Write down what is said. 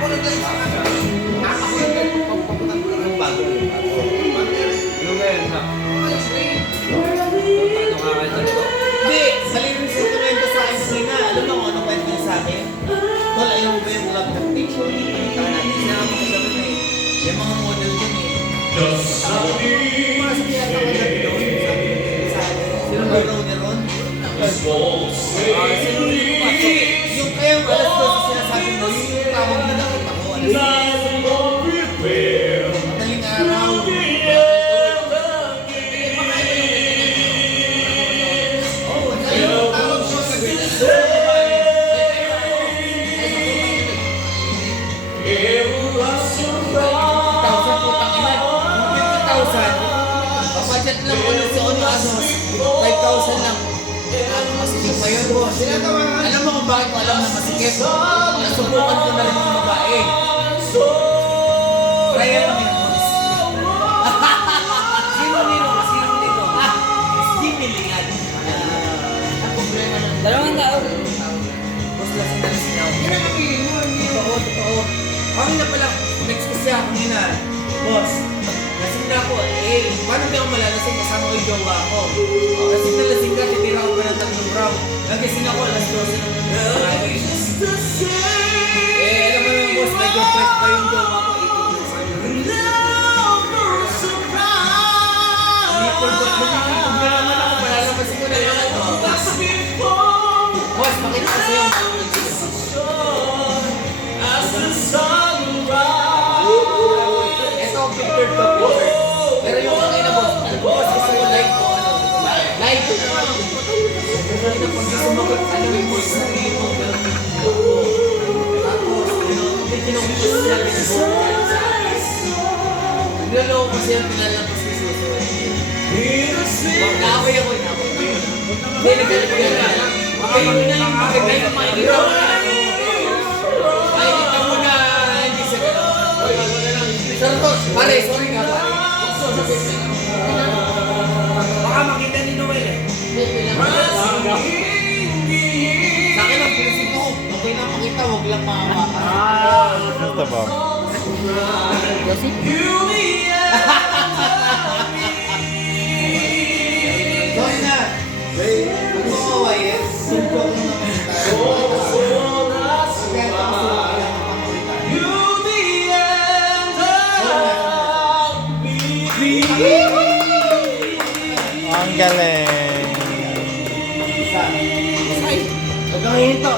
Mo ba ko sa akin, sino ba raw niya ron? Sino yung kaya alas thousand putang ina. Yung 50,000. Papadyan lang ko nun sa ano, ano, 5,000 lang. Ano, masikip pa yun, boss. Alam mo kung bakit ko alam na masikip? Nasubukan ko na rin yung babae. Kaya lang yun, boss. Sino nino? Sino nino? Ah, Jimmy Lingan. Ang problema ng Dalawang tao. Boss, lasing na lasing ako. Yan ang napili mo. Kami na pala, next kasi ako nina. Boss, lasing na ako. Eh, paano di ako malalasing kasama ko yung jowa ko? Lasing na lasing ka, titira ko pa ng tatlong round. Nagising ako alas 12 ng Friday. Eh, alam mo naman boss, girlfriend pa yung jowa ko. Tapos, ano, hindi kinukumpos siya, kinukumpos sa akin. Nagloloko kasi yung pinalabas ni Suso. Wag naaway ako, inaaway ko yun. Hindi, nagkalimutan na. Na yung makikita yung makikita mo na. Makikita mo na, hindi gano'n. Santos, pare, sorry Sa akin ang pinisip ko, okay lang makita, huwag lang mahawakan. Ah, Basta ba? Sorry na. Tayo. Kaya ito, masulat lang ang pangkulitan. Galing. Huwag kang hihinto.